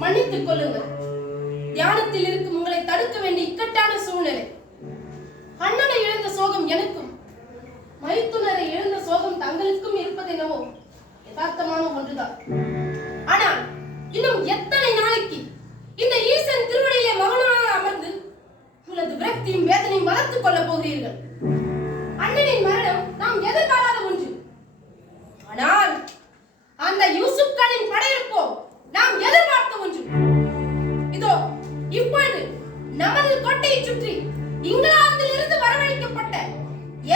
மன்னித்துக் கொள்ளுங்கள். தியானத்தில் இருக்கும் உங்களை தடுக்க வேண்டிய இக்கட்டான சூழ்நிலை. அண்ணனை இழந்த சோகம் எனக்கும் மைத்துனரை இழந்த சோகம் தங்களுக்கும் இருப்பதெனவோ யதார்த்தமான ஒன்றுதான். ஆனால் இன்னும் எத்தனை நாளைக்கு இந்த உங்களது வேதனையும் வளர்த்துக் கொள்ளப் போகிறீர்கள். அண்ணனின் மரணம் நாம் எதிர்பாராத ஒன்று. ஆனால் அந்த யூசுப் கானின் படையெடுப்போ நாம் எதிர்பார்த்த ஒன்று. இதோ இப்பொழுது நமது கோட்டையை சுற்றி இங்கிலாந்தில் இருந்து வரவழைக்கப்பட்ட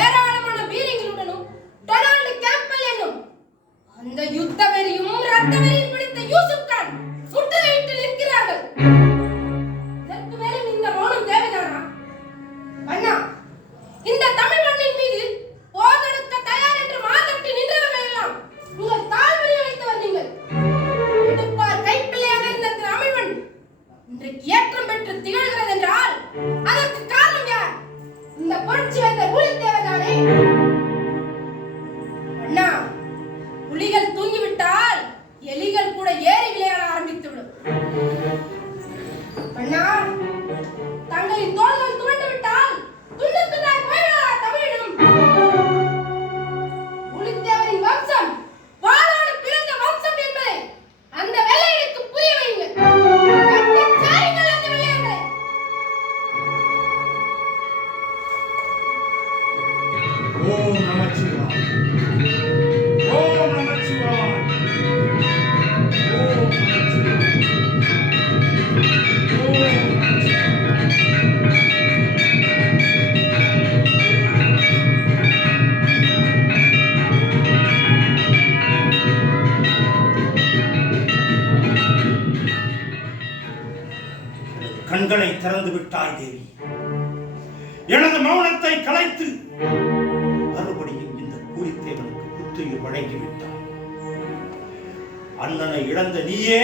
ஏராளமான வீரங்களுடனும் டொனால்டு கேம்பல் என்னும் அந்த யுத்த வெறியும் ரத்த வெறியும் கண்களை திறந்து விட்டாய் தேவி. எனது மௌனத்தை கலைத்து மறுபடியும் இந்த கூலித்தேவனுக்கு புத்துயிர் வழங்கிவிட்டார் அண்ணனை இழந்த நீயே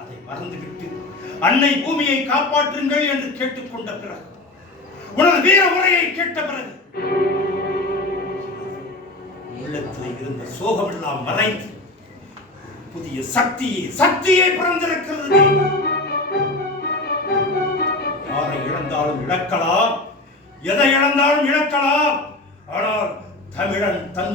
அதை மறந்துவிட்டு அன்னை பூமியை காப்பாற்றுங்கள் என்று கேட்டுக்கொண்ட பிறகு உனது வீர உரையை கேட்ட பிறகு உள்ளத்தில் இருந்த சோகமெல்லாம் மறைந்து புதிய சக்தியே சக்தியே பிறந்திருக்கிறது. இழந்தாலும் இழக்கலாம். எதை இழந்தாலும் இழக்கலாம். ஆனால் தமிழன் தன்